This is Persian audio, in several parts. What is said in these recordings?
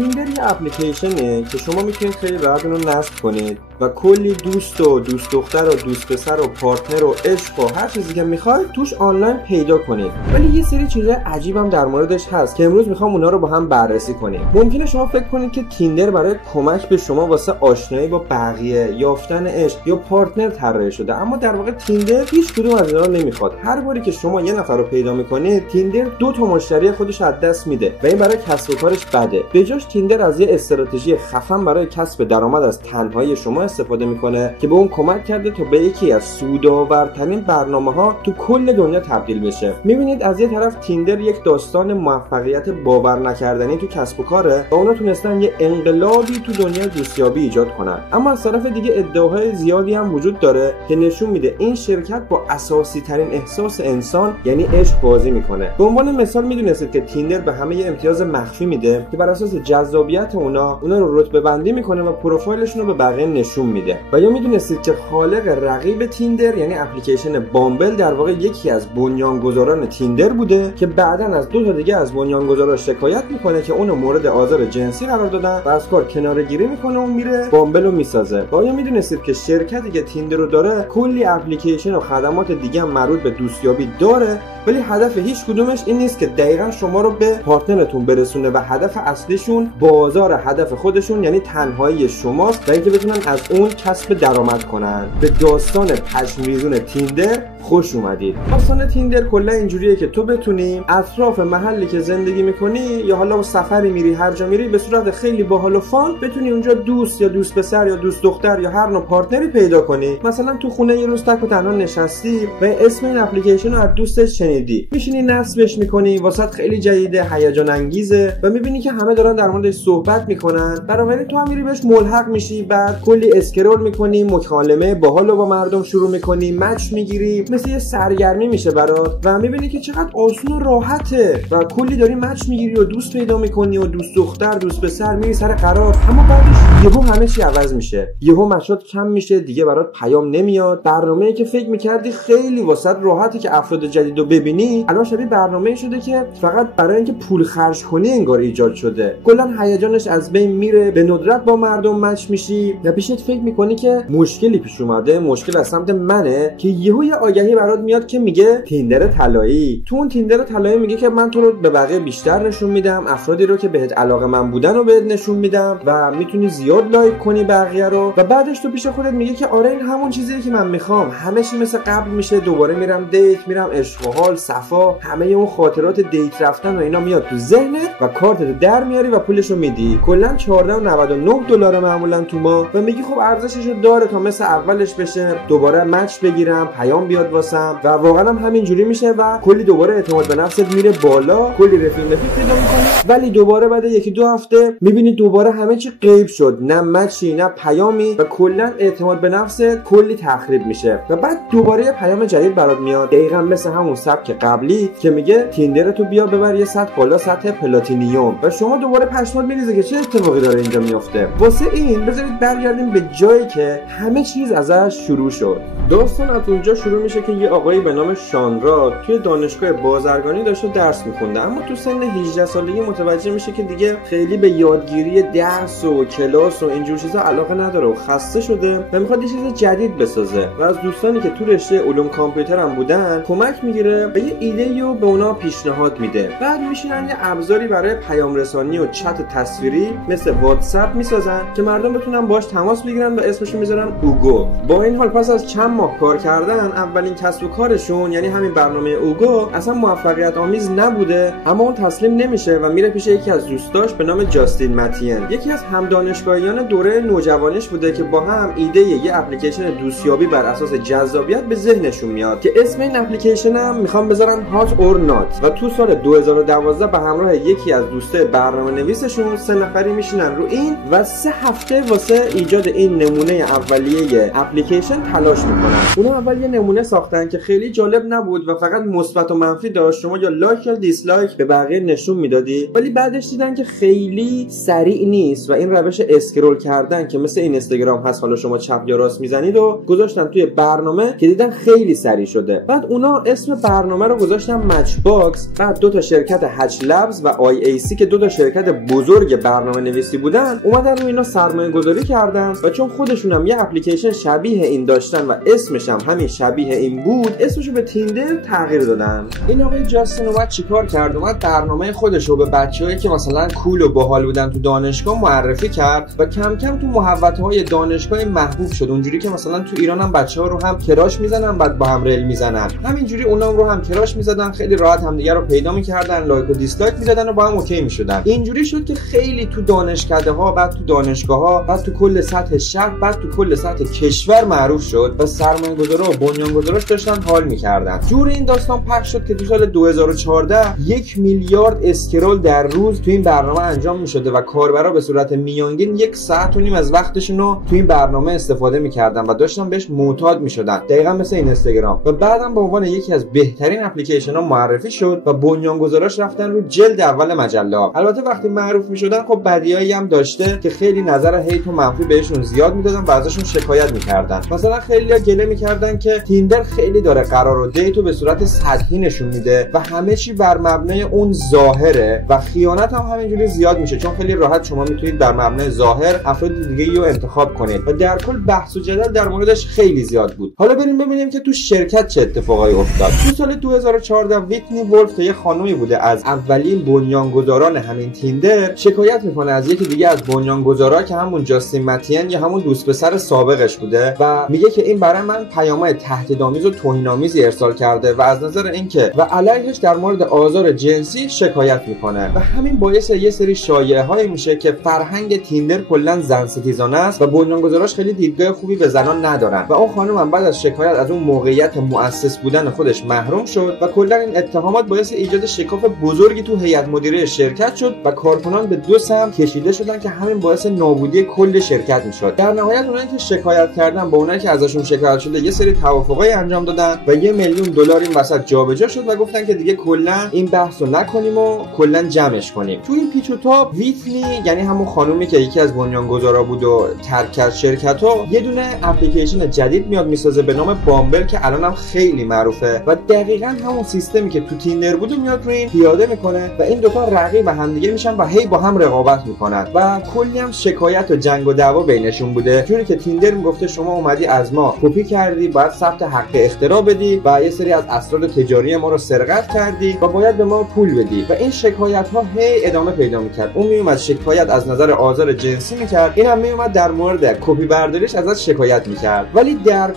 تیندر یه اپلیکیشنه که شما میتونید خیلی راحت اون رو نصب کنید و کلی دوست و دوست دختر و دوست پسر و پارتنر و عشق و هر چیزی که میخواید توش آنلاین پیدا کنید. ولی یه سری چیزای عجیبم در موردش هست که امروز میخوام اونا رو با هم بررسی کنیم. ممکنه شما فکر کنید که تیندر برای کمک به شما واسه آشنایی با بقیه، یافتن عشق یا پارتنر طراحی شده، اما در واقع تیندر هیچ کدوم از اینا رو نمیخواد. هر باری که شما یه نفر رو پیدا میکنید، تیندر 2 تا مشتری خودش از دست میده و این برای کسب و کارش بده. به جاش تیندر از یه استراتژی خفن برای کسب درآمد از تنهایی شما استفاده میکنه که به اون کمک کرده تا به یکی از سودآورترین برنامه‌ها تو کل دنیا تبدیل بشه. میبینید از یه طرف تیندر یک داستان موفقیت باور نکردنی تو کسب و کاره و اونا تونستن یه انقلابی تو دنیای دوستیابی ایجاد کنن، اما از طرف دیگه ادعاهای زیادی هم وجود داره که نشون میده این شرکت با اساسی ترین احساس انسان یعنی عشق بازی میکنه. به عنوان مثال میدونستید که تیندر به همه یه امتیاز مخفی میده که بر اساس جذابیت اونا رو رتبه بندی میکنه و پروفایلشون رو به بقیه نشون میده. و یا میدونستید که خالق رقیب تیندر یعنی اپلیکیشن بامبل در واقع یکی از بنیانگذاران تیندر بوده که بعداً از 2 تا دیگه از بنیانگذارا شکایت میکنه که اونو مورد آزار جنسی قرار دادن و از کار کناره‌گیری میکنه و میره بامبل رو میسازه. و یا میدونستید که شرکتی که تیندر رو داره کلی اپلیکیشن و خدمات دیگه هم مربوط به دوستیابی داره، ولی هدف هیچ کدومش این نیست که دقیقاً شما رو به پارتنرتون برسونه و هدف اصلیشون بازار هدف خودشون یعنی تنهایی شماست و اینکه بتونن از اون کسب درآمد کنن. به داستان پشمریزون تیندر خوش اومدید. داستان تیندر کلا اینجوریه که تو بتونی اطراف محلی که زندگی میکنی یا حالا سفری میری، هر جا میری، به صورت خیلی باحال و فان بتونی اونجا دوست یا دوست پسر یا دوست دختر یا هر نوع پارتنری پیدا کنی. مثلا تو خونه یه روز تک و تنها نشستی و اسم این اپلیکیشن رو از دوستت شنیدی، میشینی نصبش میکنی، واسط خیلی جدیده، هیجان انگیزه و میبینی که همه دارن در موردش صحبت میکنن، بنابراین تو هم میری بهش ملحق میشی، بعد کلی اسکرول میکنی، مکالمه باحالو با مردم شروع میکنی، مچ میگیری، مثل یه سرگرمی میشه برات و میبینی که چقدر آسون و راحته و کلی داری مچ میگیری و دوست پیدا میکنی و دوست دختر، دوست پسر، میری سر قرار. اما بعدش یهو همه چی عوض میشه، یهو مچات کم میشه، دیگه برات پیام نمیاد، برنامه‌ای که فکر میکردی خیلی واسط راحته که افراد جدیدو ببینی الان شبیه برنامه‌ای شده که فقط برای اینکه پول خرج کنی انگار ایجاد شده. کلا هیجانش از بین میره، به ندرت با مردم مچ میشی و پیشت فکر میکنی که مشکلی پیش اومده، مشکل از سمت منه، که یهو یه آگهی برات میاد که میگه تیندر طلایی. تو اون تیندر طلایی میگه که من تو رو به بقیه بیشتر نشون میدم، افرادی رو که بهت علاقه من بودن رو بهت نشون میدم و میتونی زیاد لایک کنی بقیه رو. و بعدش تو پیش خودت میگه که آره این همون چیزیه که من میخوام، همه چی مثل قبل میشه، دوباره میرم دیت، میرم عشق و حال، صفا، همه اون خاطرات دیت رفتن و اینا میاد تو ذهنت و کارتت در میاری و پولشو میدی. کلا $14.99 معمولا تو ماه و میگی خب ارزششو داره تا مثل اولش بشه، دوباره مچ بگیرم، پیام بیاد واسم و واقعا هم همینجوری میشه و کلی دوباره اعتماد به نفست میره بالا، کلی رفیق پیدا میکنی. ولی دوباره بعد 1-2 هفته میبینی دوباره همه چی غیب شد، نه مچی نه پیامی و کلا اعتماد به نفست کلی تخریب میشه و بعد دوباره یه پیام جدید برات میاد دقیقاً مثل همون سبک قبلی که میگه تیندر تو بیا ببر یه سطح بالا، سطح پلاتینیوم، و شما دوباره پشمات میریزه که چه اتفاقی داره اینجا میفته. واسه این بذارید برگردیم به جایی که همه چیز ازش شروع شد. داستان از اونجا شروع میشه که یه آقایی به نام شانرا توی دانشگاه بازرگانی داشته درس میخونده، اما تو سن 18 سالگی متوجه میشه که دیگه خیلی به یادگیری درس و کلاس و اینجور چیزا علاقه نداره و خسته شده و میخواد یه چیز جدید بسازه و از دوستانی که تو رشته علوم کامپیوتر هم بودن کمک میگیره و یه ایده رو به اونا پیشنهاد میده. بعد میشینن یه ابزاری برای پیام رسانی و چت تصویری مثل واتساپ میسازن که مردم بتونن باهاش تماس بگیرن و اسمش رو میذارن اوگو. با این حال پس از چند ماه کار کردن اولین کسب و کارشون یعنی همین برنامه اوگو اصلا موفقیت آمیز نبوده، اما اون تسلیم نمیشه و میره پیش یکی از دوستاش به نام جاستین ماتین، یکی از هم دانشگاهیان دوره نوجوانیش بوده که با هم ایده یه اپلیکیشن دوستیابی بر اساس جذابیت به ذهنشون میاد که اسم این اپلیکیشن هم میخوام بذارن هات اور نات و تو سال 2012 به همراه یکی از دوستای برنامه‌نویسشون 3 نفری میشینن رو این و 3 هفته واسه ایجاد این این نمونه اولیه اپلیکیشن تلاش میکنن. اونا اول یه نمونه ساختن که خیلی جالب نبود و فقط مثبت و منفی داشت، شما یا لایک یا دیسلایک به بقیه نشون میدادی، ولی بعدش دیدن که خیلی سریع نیست و این روش اسکرول کردن که مثل اینستاگرام هست، حالا شما چپ یا راست میزنید و گذاشتن توی برنامه که دیدن خیلی سریع شده. بعد اونا اسم برنامه رو گذاشتن مچ باکس. بعد دو تا شرکت هچ لبز و آی ای سی که دو تا شرکت بزرگ برنامه نویسی بودن اومدن روی اینا سرمایه گذاری کردن و چون خودشون هم یه اپلیکیشن شبیه این داشتن و اسمش هم همین شبیه این بود، اسمشو به تیندر تغییر دادن. این آقای جاستین اومد چیکار کرد؟ اومد برنامه خودش رو به بچه‌هایی که مثلا کول و باحال بودن تو دانشگاه معرفی کرد و کم کم تو محوطه‌های دانشگاه محبوب شد. اونجوری که مثلا تو ایران هم بچه‌ها رو هم کراش میزنن، بعد با هم ریل میزنن، همینجوری اونام رو هم کراش میزدن، خیلی راحت همدیگه رو پیدا می‌کردن، لایک و دیسلایک می‌دادن و با هم اوکی می‌شدن. اینجوری شد که خیلی تو دانشکده‌ها، بعد تو دانشگاه‌ها، بعد تو کل سطح شهر، بعد تو کل سطح کشور معروف شد و سرمایه‌گذارا و بنیانگذاراش داشتن حال می‌کردن. جور این داستان پخش شد که تو سال 2014 1 میلیارد اسکرول در روز تو این برنامه انجام می‌شده و کاربرا به صورت میانگین 1 ساعت و نیم از وقتشون رو تو این برنامه استفاده می‌کردن و داشتن بهش معتاد می‌شدن، دقیقاً مثل اینستاگرام. و بعدم به عنوان یکی از بهترین اپلیکیشن‌ها معرفی شد و بنیانگذاراش رفتن رو جلد اول مجله. البته وقتی معروف می‌شدن خب بدیایی هم داشته که خیلی نظر هیت و منفی بهشون زیاد میدادن و ازشون شکایت می‌کردن. مثلا خیلی‌ها گله می‌کردن که تیندر خیلی داره قرار و دیتو به صورت سطحی نشون میده و همه چی بر مبنای اون ظاهره و خیانت هم همینجوری زیاد میشه، چون خیلی راحت شما میتونید بر مبنای ظاهر افراد دیگه رو انتخاب کنید و در کل بحث و جدل در موردش خیلی زیاد بود. حالا بریم ببینیم که تو شرکت چه اتفاقایی افتاد. تو سال 2014 ویتنی ولف که یه خانومی بوده از اولین بنیانگذاران همین تیندر شکایت میکنه از یکی دیگه از بنیانگذارا که همون جاستین متین یا همون دوست پسر سابقش بوده و میگه که این برای من پیام‌های تهدیدآمیز و توهین‌آمیزی ارسال کرده و از نظر اینکه و علیهش در مورد آزار جنسی شکایت میکنه و همین باعث یه سری شایعه‌هایی میشه که فرهنگ تیندر کلا زن ستیزانه است و بنیانگذاراش خیلی دیدگاه خوبی به زنان ندارن و اون خانم هم بعد از شکایت از اون موقعیت مؤسس بودن خودش محروم شد و کلا این اتهامات باعث ایجاد شکاف بزرگی تو هیئت مدیره شرکت شد و کارکنان به دو سمت کشیده شدن که همین باعث نابودی کل شرکت میشد. در نهایت اونایی که شکایت کردن با اونایی که ازشون شکایت شده یه سری توافقای انجام دادن و $1 میلیون این وسط جابجا شد و گفتن که دیگه کلا این بحثو نکنیم و کلا جمعش کنیم. تو این پیچ و تاب ویتنی یعنی همون خانومی که یکی از بنیانگذارا بود و ترک کرد شرکتو، یه دونه اپلیکیشن جدید میاد میسازه به نام بامبل که الانم خیلی معروفه و دقیقاً همون سیستمی که تو تیندر بود میاد رو این پیاده میکنه و این دوتا رقیب همدیگه میشن و هی با هم رقابت میکنن و کلی هم شکایت و جنگ و دعوا بینشون بوده، جوری که تیندر میگفته شما اومدی از ما کپی کردی، باید ثبت حق اختراع بدی و یه سری از اسرار تجاری ما رو سرقت کردی و باید به ما پول بدی و این شکایت ها هی ادامه پیدا میکرد. اون میومد شکایت از نظر آزار جنسی میکرد، اینم میومد در مورد کپی برداریش ازش شکایت میکرد. ولی در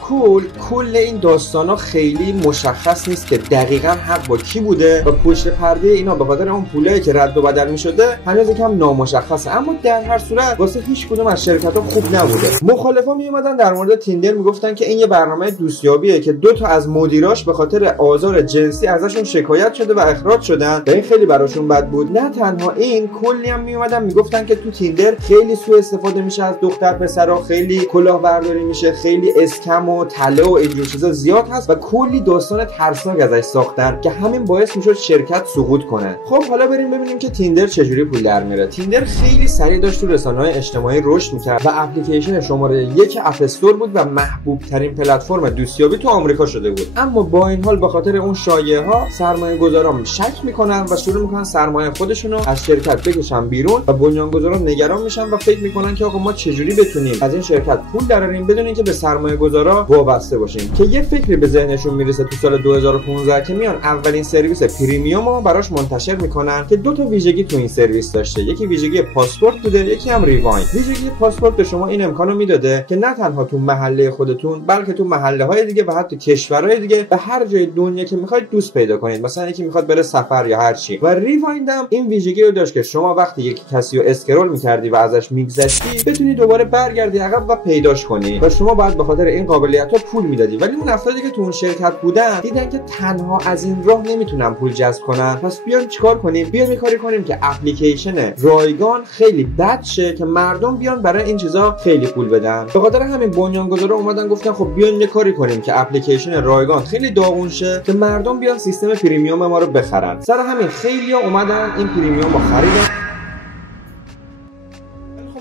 کل این داستانا خیلی مشخص نیست که دقیقاً حق با کی بوده و پشت پرده اینا به خاطر اون پولایی که رد و بدل میشده هنوز یکم نامشخصه، اما در هر صورت واسه هیچ کدوم از شرکت‌ها خوب نبوده. مخالفا میومدن در مورد تیندر میگفتن که این یه برنامه دوستیابیه که دو تا از مدیراش به خاطر آزار جنسی ازشون شکایت شده و اخراج شدن و این خیلی براشون بد بود. نه تنها این، کلی هم میومدن میگفتن که تو تیندر خیلی سوء استفاده میشه از دختر پسرا، خیلی کلاهبرداری میشه، خیلی اسکم و تله و اینجور چیزا زیاد هست و کلی داستان ترسناک ازش ساختن که همین باعث میشد شرکت سقوط کنه. خب حالا بریم ببینیم که تیندر چجوری پول در میاره. تیندر خیلی سریع داشت تو رسانه‌های اجتماعی رشد میکرد و اپلیکیشن شماره 1 اپ استور بود و محبوب ترین پلتفرم دوستیابی تو آمریکا شده بود. اما با این حال به خاطر اون شایعه ها سرمایه‌گذاران شک میکنن و شروع میکنن سرمایه خودشون رو از شرکت بکشن بیرون و بنیانگذاران نگران میشن و فکر میکنن که آقا ما چجوری بتونیم از این شرکت پول دراریم بدون اینکه به سرمایه‌گذارا وابسته باشیم. که یه فکری به ذهنشون میرسه تو سال 2015 که میان اولین سرویس پریمیوم رو براش منتشر میکنن که دو تا ویژگی تو این سرویس داشته، یکی ویژگی پاسپورت بوده، یکی هم ریوایند. ویژگی پاسپورت به شما این امکانو میداده که نه تنها تو محله خودتون بلکه تو محله‌های دیگه و حتی کشورهای دیگه به هر جای دنیا که میخواید دوست پیدا کنید، مثلا یکی میخواد بره سفر یا هر چی. و ریوایند هم این ویژگی رو داشت که شما وقتی یک کسی رو اسکرول میکردی و ازش میگذشتی بتونی دوباره برگردی عقب و پیداش کنی و شما بعد به خاطر این قابلیت‌ها پول میدادی. ولی اون افرادی که تو اون شرکت بودن دیدن که تنها از این راه نمیتونن پول جذب کنن، پس بیان چیکار کنیم؟ بیان کاری کنیم که اپلیکیشن رایگان خیلی بد شه که مردم بیان برای این چیزا اینا خیلی پول بدن. به خاطر همین بنیانگذارا اومدن گفتن خب بیاین یه کاری کنیم که اپلیکیشن رایگان خیلی داغون شه که مردم بیان سیستم پریمیوم ما رو بخرن. سر همین خیلیا اومدن این پریمیوم رو خریدن.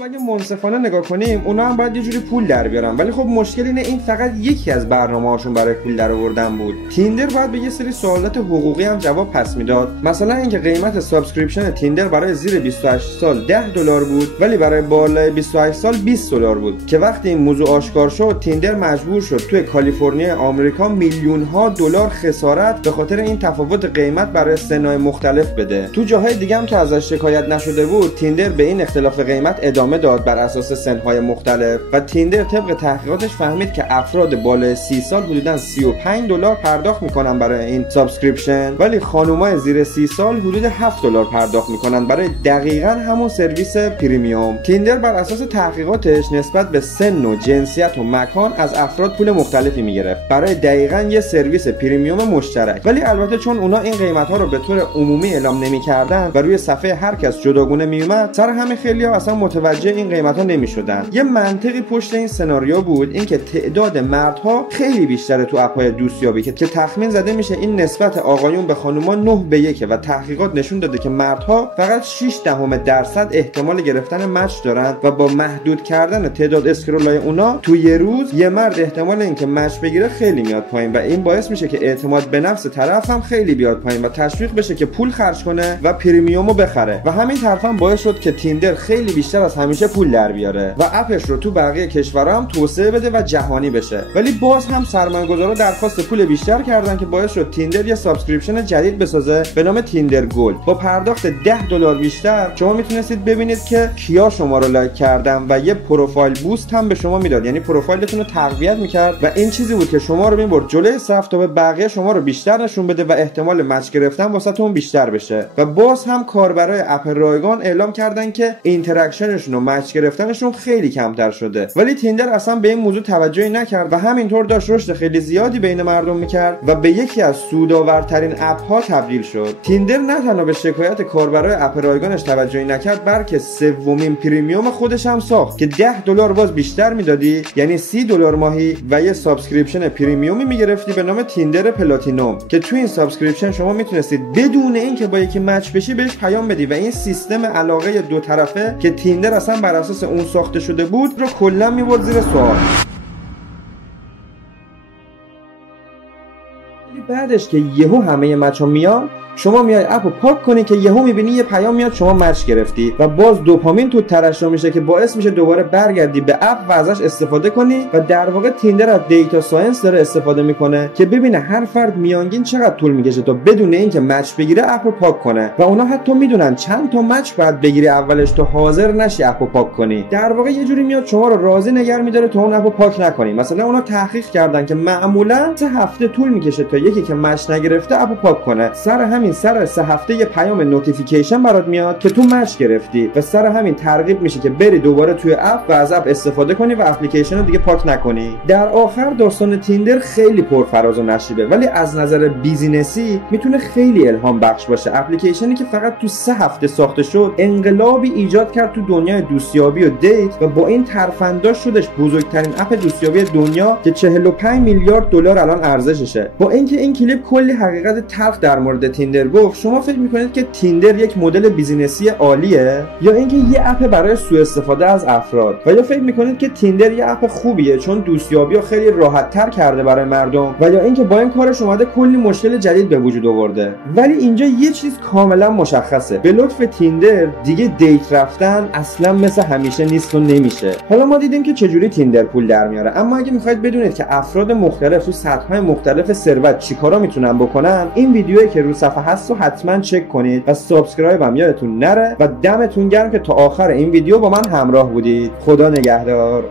اگه منصفانه نگاه کنیم اونا هم باید یه جوری پول در بیارن، ولی خب مشکل اینه این فقط یکی از برنامه‌هاشون برای پول در آوردن بود. تیندر باید به یه سری سوالات حقوقی هم جواب پس میداد. مثلا اینکه قیمت سابسکریپشن تیندر برای زیر 28 سال $10 بود ولی برای بالای 28 سال $20 بود که وقتی این موضوع آشکار شد تیندر مجبور شد توی کالیفرنیا آمریکا میلیون‌ها دلار خسارت به خاطر این تفاوت قیمت برای سن‌های مختلف بده. تو جاهای دیگه هم که ازش شکایت نشده بود تیندر به این اختلاف قیمت ادامه داد بر اساس سن‌های مختلف و تیندر طبق تحقیقاتش فهمید که افراد بالای 30 سال حدوداً $35 پرداخت میکنن برای این سابسکریپشن، ولی خانم‌های زیر 30 سال حدود $7 پرداخت میکنن برای دقیقاً همون سرویس پریمیوم. تیندر بر اساس تحقیقاتش نسبت به سن و جنسیت و مکان از افراد پول مختلفی میگرفت برای دقیقاً یه سرویس پریمیوم مشترک، ولی البته چون اونا این قیمت‌ها رو به طور عمومی اعلام نمی‌کردن و روی صفحه هر کس جداگونه میومد، سر همین خیلی‌ها اصلا متوجه این قیمت‌ها نمی‌شدن. یه منطقی پشت این سناریو بود، اینکه تعداد مردها خیلی بیشتره تو اپ‌های دوستیابی که تخمین زده میشه این نسبت آقایون به خانوما 9:1 و تحقیقات نشون داده که مردها فقط 0.6% احتمال گرفتن مچ دارن و با محدود کردن تعداد اسکرولای اونا تو یه روز یه مرد احتمال اینکه مچ بگیره خیلی میاد پایین و این باعث میشه که اعتماد به نفس طرف هم خیلی بیاد پایین و تشویق بشه که پول خرج کنه و پریمیومو بخره و همین طرف هم باعث شد که تیندر خیلی بیشتر از همیشه پول در بیاره و اپش رو تو بقیه کشورها هم توسعه بده و جهانی بشه. ولی باز هم سرمایه‌گذارا درخواست پول بیشتر کردن که باعث شد تیندر یه سابسکریپشن جدید بسازه به نام تیندر گولد. با پرداخت $10 بیشتر شما میتونستید ببینید که کیا شما رو لایک کردن و یه پروفایل بوست هم به شما میداد، یعنی پروفایلتون رو تقویت میکرد و این چیزی بود که شما رو میبرد جلوی صف تا به بقیه شما رو بیشتر نشون بده و احتمال مچ گرفتن واسهتون بیشتر بشه. و باز هم کاربرای اپ رایگان اعلام کردن که اینتراکشنشون و مچ گرفتنشون خیلی کمتر شده، ولی تیندر اصلا به این موضوع توجهی نکرد و همینطور داشت رشد خیلی زیادی بین مردم میکرد و به یکی از سودآورترین اپ ها تبدیل شد. تیندر نه تنها به شکایت کاربرای اپ رایگانش توجهی نکرد، بلکه سومین پریمیوم خودش هم ساخت که $10 باز بیشتر میدادی، یعنی $30 ماهی و یه سابسکریپشن پریمیومی میگرفتی به نام تیندر پلاتینوم که تو این سابسکریپشن شما میتونستید بدون اینکه با یکی مچ بشی بهش پیام بدی و این سیستم علاقه دو طرفه که تیندر اصلا بر اساس اون ساخته شده بود رو کلا میبرد زیر سوال. بعدش که یهو همه مچا میان شما میای اپو پاک کنی که یهو میبینی یه پیام میاد شما مچ گرفتی و باز دوپامین تو ترشح میشه که باعث میشه دوباره برگردی به اپ و ازش استفاده کنی و در واقع تیندر از دیتا ساینس داره استفاده میکنه که ببینه هر فرد میانگین چقدر طول میکشه تا بدون اینکه مچ بگیره اپو پاک کنه و اونا حتی میدونن چند تا مچ باید بگیری اولش تو حاضر نشی اپو پاک کنی. در واقع یه جوری میاد شما رو راضی نگه میداره تا اون اپو پاک نکنی. مثلا اونا تحقیق کردن که معمولا 3 هفته طول میکشه تا یکی که مچ نگرفته اپو پاک کنه. سر 3 هفته یه پیام نوتیفیکیشن برات میاد که تو مچ گرفتی و سر همین ترغیب میشه که بری دوباره توی اپ و از اپ استفاده کنی و اپلیکیشن رو دیگه پاک نکنی. در آخر داستان تیندر خیلی پرفراز و نشیبه، ولی از نظر بیزینسی میتونه خیلی الهام بخش باشه. اپلیکیشنی که فقط تو 3 هفته ساخته شد انقلابی ایجاد کرد تو دنیای دوستیابی و دیت و با این ترفنداش شدش بزرگترین اپ دوستیابی دنیا که $45 میلیارد الان ارزششه. با اینکه این کلیپ کلی حقیقت تلخ در مورد تیندر گفت، شما فکر میکنید که تیندر یک مدل بیزینسی عالیه یا اینکه یه اپ برای سوء استفاده از افراد؟ و یا فکر میکنید که تیندر یه اپ خوبیه چون دوستیابی رو خیلی راحت تر کرده برای مردم و یا اینکه با این کارش اومده کلی مشکل جدید به وجود آورده؟ ولی اینجا یه چیز کاملا مشخصه، به لطف تیندر دیگه دیت رفتن اصلا مثل همیشه نیست و نمیشه. حالا ما دیدیم که چجوری تیندر پول در میاره، اما اگه میخواید بدونید که افراد مختلف تو سطح‌های مختلف ثروت چیکارا میتونن بکنن، این ویدیویی که رو صفحه هست رو حتما چک کنید و سابسکرایب هم یادتون نره و دمتون گرم که تا آخر این ویدیو با من همراه بودید. خدا نگهدار.